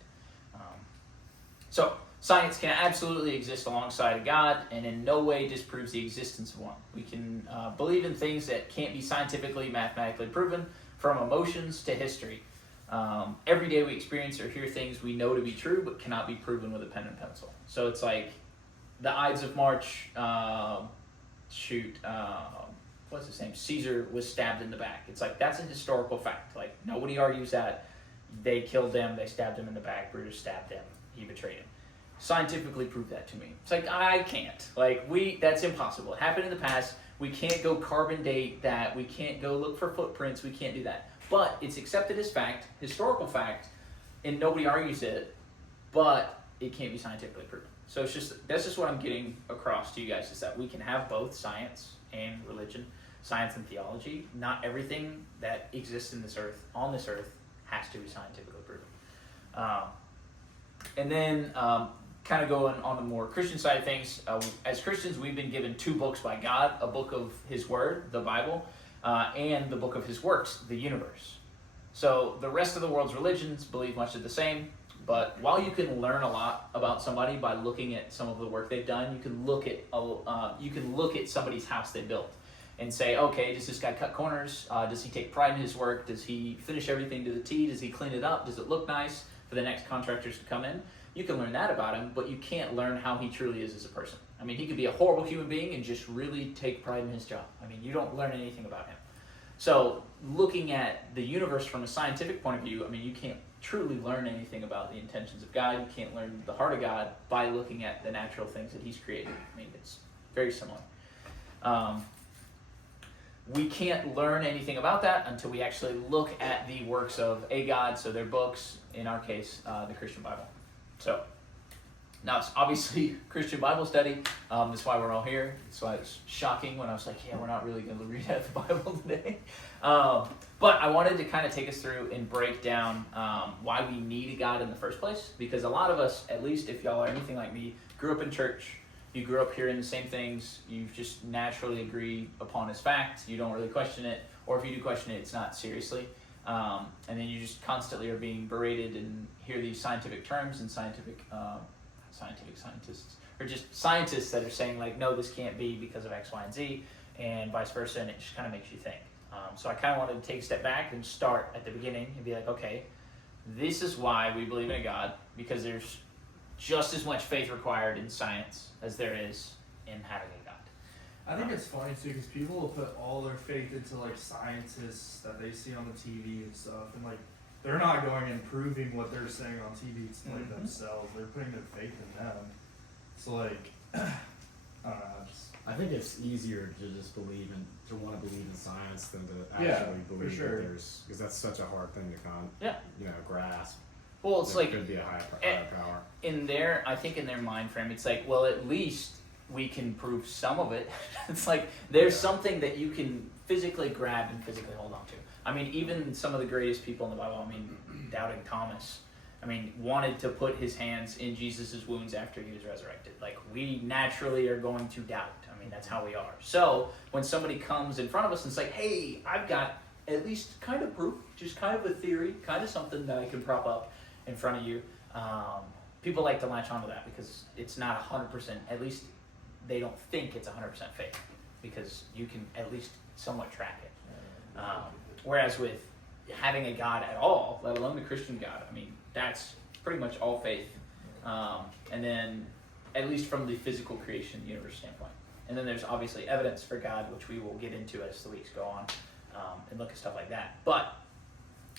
So, science can absolutely exist alongside God and in no way disproves the existence of one. We can believe in things that can't be scientifically, mathematically proven, from emotions to history. Every day we experience or hear things we know to be true but cannot be proven with a pen and pencil. So it's like the Ides of March, what's his name? Caesar was stabbed in the back. It's like, that's a historical fact. Like, nobody argues that. They killed him, they stabbed him in the back, Brutus stabbed him. he betrayed him. Scientifically prove that to me. It's like, I can't. Like, that's impossible. It happened in the past. We can't go carbon date that. We can't go look for footprints. We can't do that. But it's accepted as fact, historical fact, and nobody argues it, but it can't be scientifically proven. So that's just what I'm getting across to you guys, is that we can have both science and religion, science and theology. Not everything that exists on this earth, has to be scientifically proven. And then kind of going on the more Christian side of things, as Christians, we've been given 2 books by God, a book of His Word, the Bible, and the book of His works, the universe. So the rest of the world's religions believe much of the same, but while you can learn a lot about somebody by looking at some of the work they've done, you can look at somebody's house they built and say, okay, does this guy cut corners? Does he take pride in his work? Does he finish everything to the T? Does he clean it up? Does it look nice for the next contractors to come in? You can learn that about him, but you can't learn how he truly is as a person. I mean, he could be a horrible human being and just really take pride in his job. I mean, you don't learn anything about him. So looking at the universe from a scientific point of view, I mean, you can't truly learn anything about the intentions of God. You can't learn the heart of God by looking at the natural things that He's created. I mean, it's very similar. We can't learn anything about that until we actually look at the works of a God, so their books, in our case, the Christian Bible. So, now it's obviously Christian Bible study. That's why we're all here. That's why it's shocking when I was like, yeah, we're not really going to read out the Bible today. But I wanted to kind of take us through and break down why we need a God in the first place. Because a lot of us, at least if y'all are anything like me, grew up in church. You grew up hearing the same things. You just naturally agree upon as fact. You don't really question it. Or if you do question it, it's not seriously. And then you just constantly are being berated and hear these scientific terms and scientific scientists, or just scientists that are saying like, no, this can't be because of X, Y, and Z, and vice versa, and it just kind of makes you think. So I kind of wanted to take a step back and start at the beginning and be like, okay, this is why we believe in a God, because there's just as much faith required in science as there is in having a God. I think it's funny too, because people will put all their faith into like scientists that they see on the TV and stuff, and like they're not going and proving what they're saying on TV to like themselves. They're putting their faith in them. So like, I don't know. I think it's easier to just want to believe in science than to Yeah, actually for believe sure. that there's, because that's such a hard thing to grasp. Well, it's There like could be a higher power. I think in their mind frame, it's like, well, at least we can prove some of it. It's like there's something that you can physically grab and physically hold on to. I mean, even some of the greatest people in the Bible, I mean, doubting Thomas, I mean, wanted to put his hands in Jesus' wounds after he was resurrected. Like, we naturally are going to doubt. I mean, that's how we are. So when somebody comes in front of us and say, hey, I've got at least kind of proof, just kind of a theory, kind of something that I can prop up in front of you, people like to latch onto that because it's not 100%, at least they don't think it's 100% faith, because you can at least somewhat track it. Whereas with having a God at all, let alone the Christian God, I mean, that's pretty much all faith. And then, at least from the physical creation universe standpoint. And then there's obviously evidence for God, which we will get into as the weeks go on, and look at stuff like that. But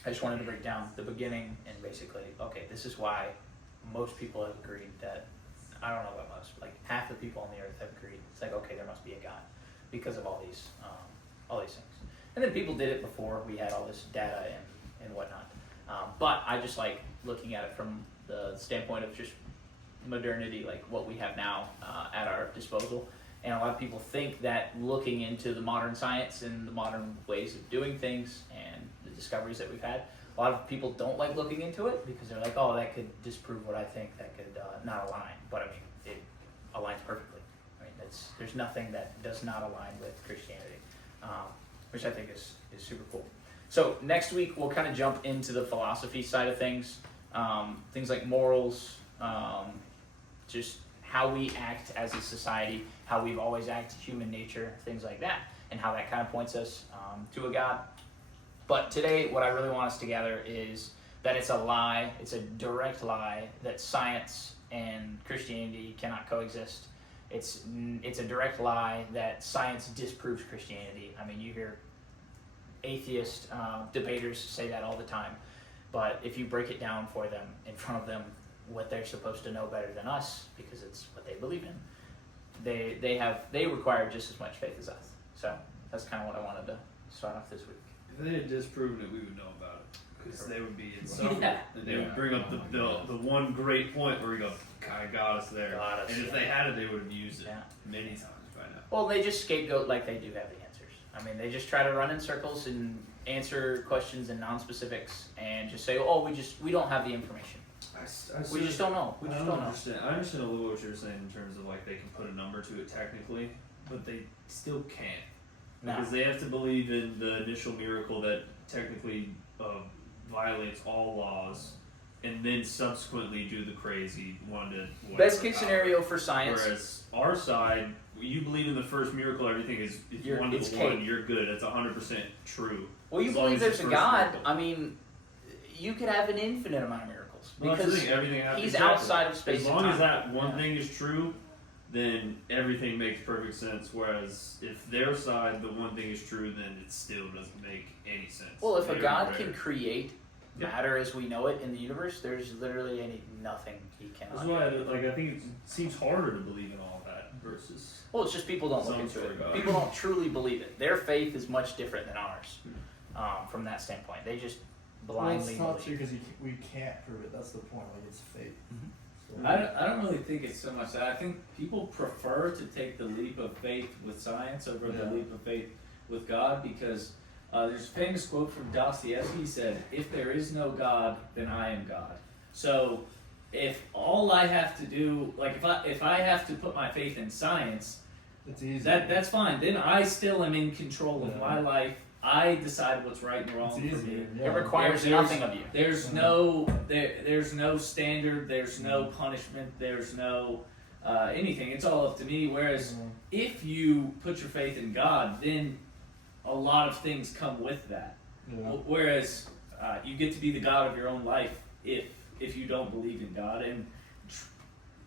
I just wanted to break down the beginning and basically, okay, this is why most people have agreed that, I don't know about most, like half the people on the earth have agreed. It's like, okay, there must be a God because of all these things. And then people did it before we had all this data and whatnot. But I just like looking at it from the standpoint of just modernity, like what we have now at our disposal. And a lot of people think that looking into the modern science and the modern ways of doing things and the discoveries that we've had, a lot of people don't like looking into it because they're like, oh, that could disprove what I think, that could not align. But I mean, it aligns perfectly. I mean, there's nothing that does not align with Christianity, which I think is super cool. So next week, we'll kind of jump into the philosophy side of things, things like morals, just how we act as a society, how we've always acted, human nature, things like that, and how that kind of points us to a God. But today, what I really want us to gather is that it's a lie, it's a direct lie, that science and Christianity cannot coexist. It's a direct lie that science disproves Christianity. I mean, you hear atheist debaters say that all the time, but if you break it down for them, in front of them, what they're supposed to know better than us because it's what they believe in. They require just as much faith as us. So that's kind of what I wanted to start off this week. If they had disproven it, we would know about it because they would be insufferable. Yeah. And they would bring up the one great point where we go, kind of got us there. Got us, and if yeah. they had it, they would have used it Yeah. many times by now. Well, they just scapegoat like they do have the answers. I mean, they just try to run in circles and answer questions in non-specifics and just say, "Oh, we don't have the information. We just don't know. We just don't know." understand. I understand a little what you're saying in terms of like they can put a number to it technically, but they still can't. No. Because they have to believe in the initial miracle that technically violates all laws, and then subsequently do the crazy one to whatever Best case power. scenario for science. Whereas our side, you believe in the first miracle, everything is one to it's one. cake. You're good. It's 100% true. Well, you As long believe as there's the a first God. miracle. I mean, you could have an infinite amount of miracles Well, that's the because thing, everything happens he's exactly. outside of space. As and long time. as that one thing is true, then everything makes perfect sense. Whereas if their side, the one thing is true, then it still doesn't make any sense. Well, if a Very God rare. can create Yep. matter as we know it in the universe, there's literally nothing he cannot. That's why I think it seems harder to believe in all that versus. Well, it's just people don't look Some into sort it. of God. People don't truly believe it. Their faith is much different than ours from that standpoint. They just Well, blindly it's not true believe. because we can't prove it. That's the point. Like it's fate. Mhm. So, I don't really think it's so much that. I think people prefer to take the leap of faith with science over the Yeah. leap of faith with God because there's a famous quote from Dostoevsky. He said, "If there is no God, then I am God." So if all I have to do, like if I have to put my faith in science, it's easy. that's fine. Then I still am in control of Yeah. my life. I decide what's right and wrong It's for me. easier. It Yeah. requires There's- nothing of you. There's there's no standard, there's no punishment, there's no anything. It's all up to me. Whereas Mhm. if you put your faith in God, then a lot of things come with that. Yeah. Whereas you get to be the God of your own life if you don't believe in God, and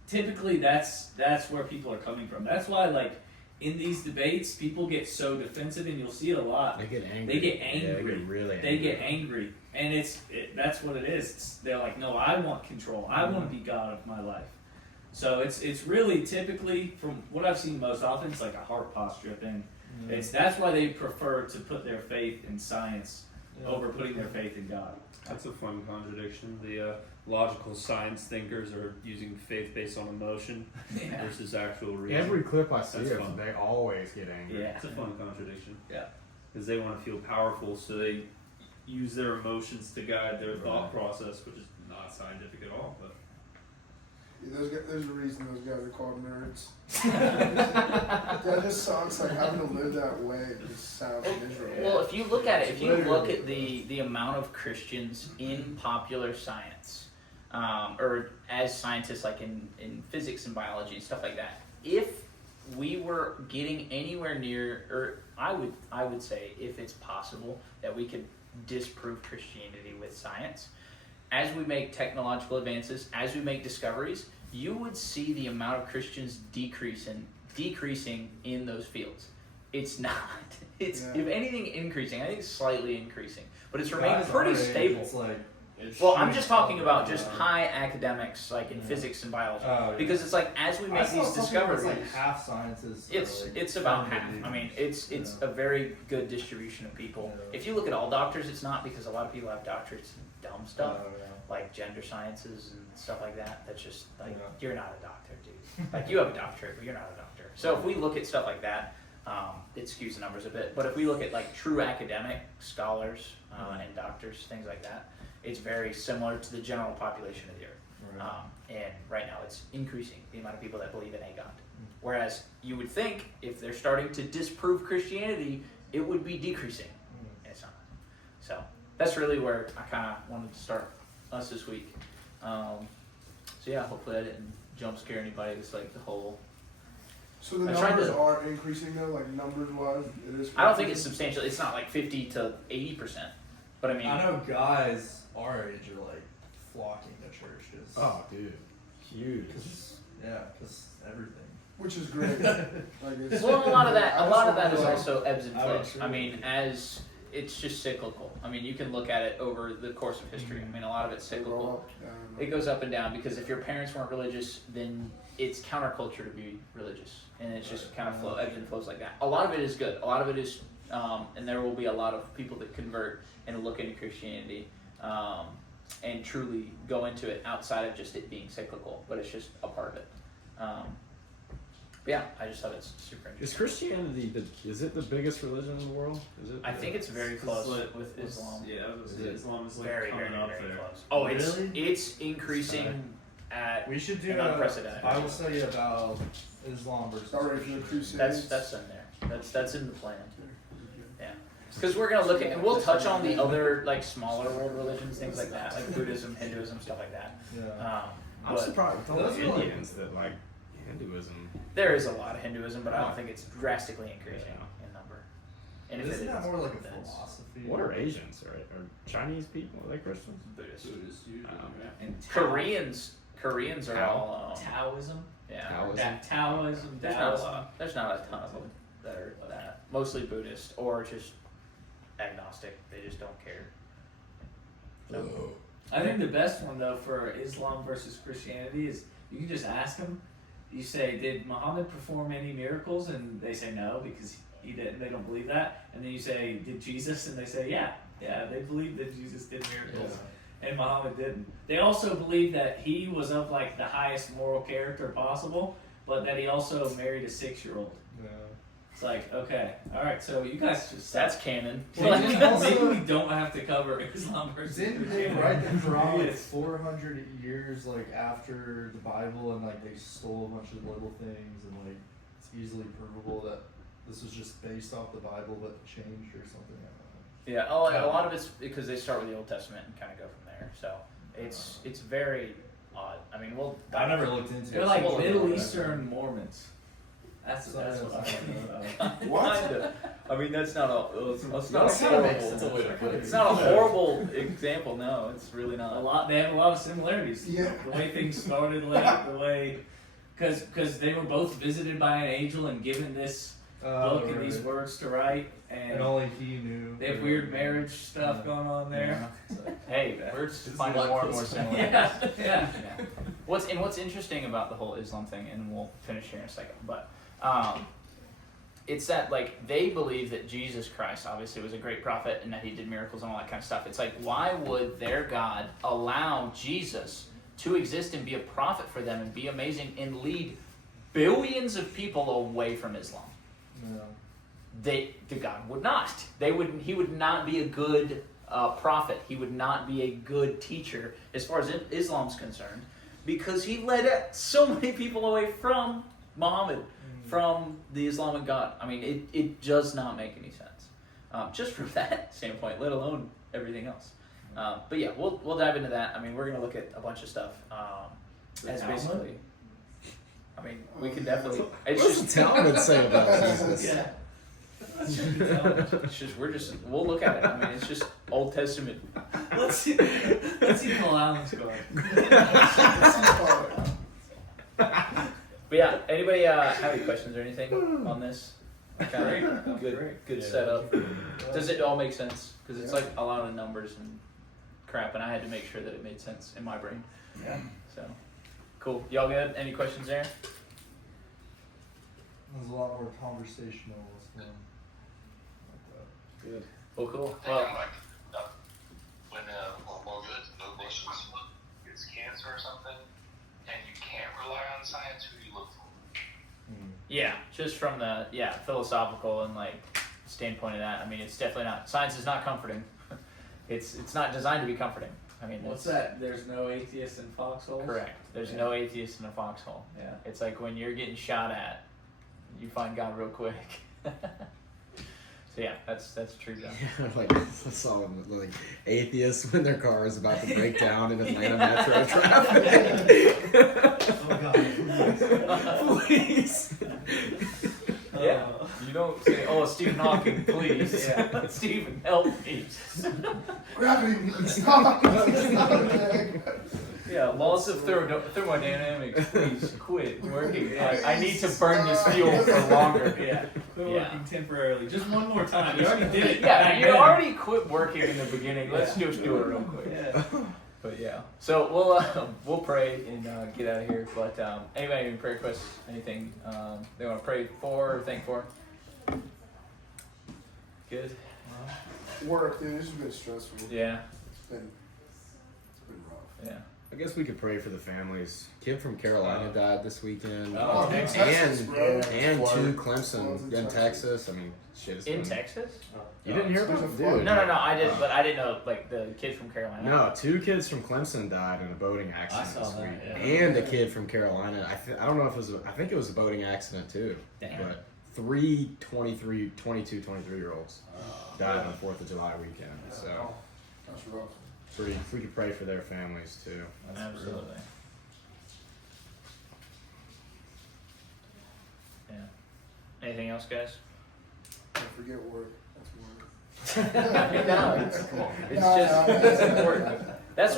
typically that's where people are coming from. That's why like in these debates, people get so defensive, and you'll see it a lot. They get angry. They get Yeah, angry. they get really angry. They get angry, and that's what it is. They're like, no, I want control. I want to be God of my life. So it's really typically, from what I've seen most often, it's like a heart posture thing. Yeah. That's why they prefer to put their faith in science Yeah. over putting their faith in God. That's a fun contradiction. The logical science thinkers are using faith based on emotion Yeah. versus actual reason. Every clip I see That's of them, fun. they always get angry. Yeah. It's a fun contradiction. Yeah. Because they want to feel powerful, so they use their emotions to guide their thought process, which is not scientific at all. But There's a reason those guys are called nerds. That just sounds like having to live that way. It just sounds miserable. Well, if you look at it, if you look Literally. at the amount of Christians in popular science, or as scientists like in physics and biology and stuff like that, if we were getting anywhere near, or I would say if it's possible that we could disprove Christianity with science, as we make technological advances, as we make discoveries, you would see the amount of Christians decreasing in those fields. It's not. It's Yeah. if anything increasing. I think it's slightly increasing, but it's remained Guys pretty our age, stable. It's like, Well, I'm just talking about just high academics, like in Yeah. physics and biology, Oh, yeah. because it's like as we make these discoveries, It's like half sciences. it's about half. I mean, it's a very good distribution of people. Yeah. If you look at all doctors, it's not, because a lot of people have doctorates in dumb stuff, Oh, yeah. like gender sciences and stuff like that. That's just like, Yeah. you're not a doctor, dude. Like, you have a doctorate, but you're not a doctor. So if we look at stuff like that, it skews the numbers a bit. But if we look at like true academic scholars and doctors, things like that, it's very similar to the general population of the earth. Right. And right now it's increasing, the amount of people that believe in a God. Whereas you would think if they're starting to disprove Christianity, it would be decreasing. And it's not. So that's really where I kind of wanted to start us this week. So yeah, hopefully I didn't jump scare anybody. It's like the whole. So the I tried numbers to- are increasing though, like numbers wise. It is. I don't think it's substantial. It's not like 50 to 80%. But I mean, I know guys our age are like flocking to churches. Oh, dude, huge. Because everything. Which is great. Like it's, well, a lot of that I just is don't feel like- also ebbs and I would flows. agree. I mean, as it's just cyclical. I mean, you can look at it over the course of history. I mean, a lot of it's cyclical. It goes up and down because if your parents weren't religious, then it's counterculture to be religious, and it's just kind of ebbs and flows like that. A lot of it is good. A lot of it is, and there will be a lot of people that convert and look into Christianity and truly go into it outside of just it being cyclical, but it's just a part of it. But yeah, I just thought it's super interesting. Is Christianity is it the biggest religion in the world? Is it? I think it's very close Split with Islam. Yeah, Islam is like Very, coming very, up very there. close. Oh, Really? it's increasing at We should do an a unprecedented Bible rate. study about Islam versus Start right from the Crusades. That's in there. That's in the plan. Yeah, because we're gonna look at and we'll touch on the other like smaller world religions, things like that, like Buddhism, Hinduism, stuff like that. yeah. I'm But surprised with all Those the are like- Indians that like Hinduism. there is a lot of Hinduism, but I don't think it's drastically increasing in number. And if Isn't it that is, more like a then it's philosophy? What are Asians? Are Chinese people? Are they Christians? Buddhist. Buddhist usually. yeah. And Koreans are Tao. all Taoism. yeah. Taoism. Taoism. There's not a ton of them that are that. Mostly Buddhist or just agnostic. They just don't care. So, I think the best one though for Islam versus Christianity is you can just ask them. You say, "Did Muhammad perform any miracles?" And they say no because he didn't. They don't believe that. And then you say, "Did Jesus?" And they say, "Yeah, they believe that Jesus did miracles." And Muhammad didn't. They also believe that he was of like the highest moral character possible, but that he also married a 6-year-old. Yeah. It's like, okay, all right, so you guys just that's canon. maybe we don't have to cover Islam versus Didn't they Christianity. write the Quran like Yes. 400 years like after the Bible, and like they stole a bunch of little things, and like it's easily provable that this was just based off the Bible but changed or something? I Yeah, a lot of it's because they start with the Old Testament and kind of go from there. So it's very odd. I mean, don't know. I never looked into They're it. like Well, Middle yeah. Eastern Mormons. That's what I want to know. Kinda. I mean, that's not a That horrible. kinda makes sense. It's not a horrible example. No, it's really A not. lot. They have a lot of similarities. Yeah. The way things started, like the way, because they were both visited by an angel and given this book and these words to write, and and only he knew. they have weird marriage stuff Yeah. going on there. Hey, we're just finding a lot more and more closer. similarities. Yeah. Yeah. What's interesting about the whole Islam thing, and we'll finish here in a second, but it's that like they believe that Jesus Christ obviously was a great prophet and that he did miracles and all that kind of stuff. It's like, why would their God allow Jesus to exist and be a prophet for them and be amazing and lead billions of people away from Islam? Yeah. The God would not. He would not be a good prophet. He would not be a good teacher as far as Islam's concerned, because he led so many people away from Muhammad, from the Islamic God. I mean, it does not make any sense, just from that standpoint, let alone everything else. But yeah, we'll dive into that. I mean, we're gonna look at a bunch of stuff. As Talmud? basically, I mean, we can definitely. It's What does just the Talmud say about Jesus? Yeah. It's just we'll look at it. I mean, it's just Old Testament. Let's see Paul Allen's going. But yeah, anybody have any questions or anything on this? Kind of good setup. Does it all make sense? Because it's like a lot of numbers and crap, and I had to make sure that it made sense in my brain. Yeah. So, cool. Y'all good? Any questions there? It was a lot more conversational this one. Good. Well, cool. Well, Well, like, when more good, no questions. It's cancer or something, and you can't rely on science. Who do you look for? yeah, just from the philosophical and like standpoint of that. I mean, it's definitely not. Science is not comforting. It's not designed to be comforting. I mean, What's that's- that? There's no atheists in foxholes? Correct. There's Yeah. no atheist in a foxhole. Yeah. It's like when you're getting shot at, you find God real quick. So yeah, that's true. Though. Like I saw like atheists when their car is about to break down in Atlanta metro traffic. Oh God. Please. Yeah. You don't say, "Oh, Stephen Hawking, please." Yeah. Stephen, help me. Gravity, stop! It's not okay. Yeah, laws of thermodynamics. Please quit working. I need to burn this fuel for longer. Yeah. Quit Yeah. working temporarily. Just one more time. You already did it. Yeah, back you then. already quit working in the beginning. Let's just do it real quick. Yeah. But yeah, so we'll pray and get out of here. But anybody have any prayer requests? Anything they want to pray for or thank for? Good. Work, dude. This has been stressful. Yeah. It's been rough. Yeah. I guess we could pray for the families. Kid from Carolina died this weekend. Oh, in Texas. Texas, bro. And Flood. two Floods Clemson in Texas. I mean, shit. It's In been- Texas? You didn't hear There's about a it? flood. Dude. No, I did, but I didn't know like the kid from Carolina. No, two kids from Clemson died in a boating accident I saw this that, week, yeah. and a kid from Carolina. I don't know if it was. I think it was a boating accident too. Damn. But 23-year-olds died on 4th of July weekend. So That's rough. pretty. If we could pray for their families too. Absolutely. Yeah. Anything else, guys? Don't forget work. That's work. No, it's just it's important. That's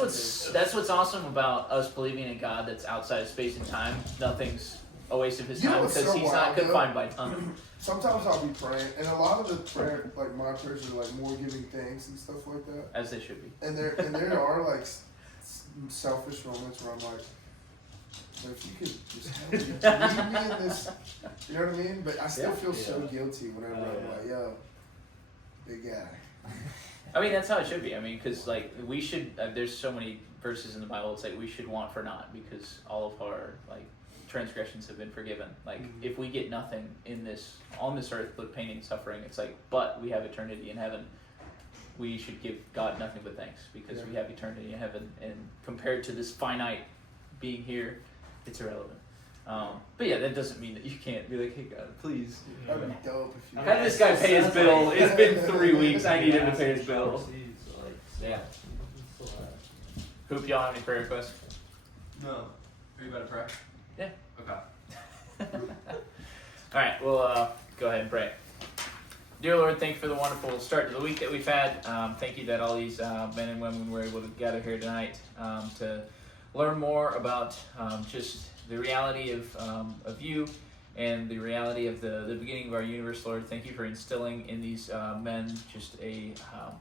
what's awesome about us believing in God that's outside of space and time. Nothing's a waste of his You know time what's because so he's not wild, though? confined by time. Sometimes I'll be praying, and a lot of the prayer, like my prayers, are like more giving thanks and stuff like that. As they should be. And there are like selfish moments where I'm like, well, if you could just help me, leave me in this, you know what I mean? But I still feel so guilty whenever I'm like, yo, big guy. I mean, that's how it should be. I mean, because like we should. There's so many verses in the Bible. It's like we should want for naught because all of our like transgressions have been forgiven. Like if we get nothing on this earth but pain and suffering, it's like, but we have eternity in heaven. We should give God nothing but thanks because we have eternity in heaven, and compared to this finite being here, it's irrelevant. But yeah, that doesn't mean that you can't be like, hey God, please. That'd be dope if you. How did this guy pay his bill? It's been 3 weeks. I need him to pay his bill. Yeah. Hoop, y'all have any prayer requests? No. Are you about to pray? Yeah. Okay. All right, we'll go ahead and pray. Dear Lord, thank you for the wonderful start to the week that we've had. Thank you that all these men and women were able to gather here tonight to learn more about just the reality of you and the reality of the beginning of our universe, Lord. Thank you for instilling in these men just a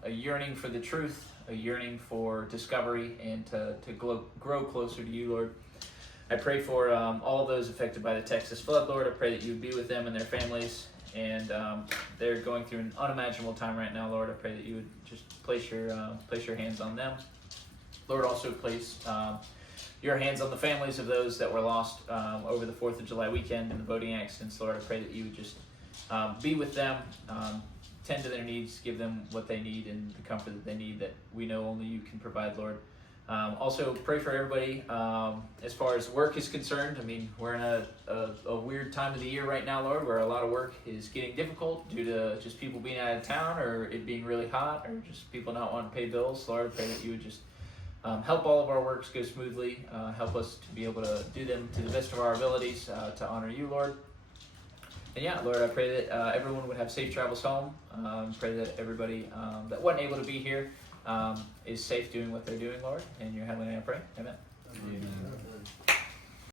yearning for the truth, a yearning for discovery, and to grow closer to you, Lord. I pray for all those affected by the Texas flood, Lord. I pray that you would be with them and their families. And they're going through an unimaginable time right now, Lord. I pray that you would just place your hands on them. Lord, also place your hands on the families of those that were lost over the 4th of July weekend in the boating accidents. Lord, I pray that you would just be with them, tend to their needs, give them what they need and the comfort that they need that we know only you can provide, Lord. Also, pray for everybody as far as work is concerned. I mean, we're in a weird time of the year right now, Lord, where a lot of work is getting difficult due to just people being out of town or it being really hot or just people not wanting to pay bills. Lord, I pray that you would just help all of our works go smoothly, help us to be able to do them to the best of our abilities to honor you, Lord. And yeah, Lord, I pray that everyone would have safe travels home. Pray that everybody that wasn't able to be here is safe doing what they're doing, Lord. In your heavenly name I pray. Amen. Amen.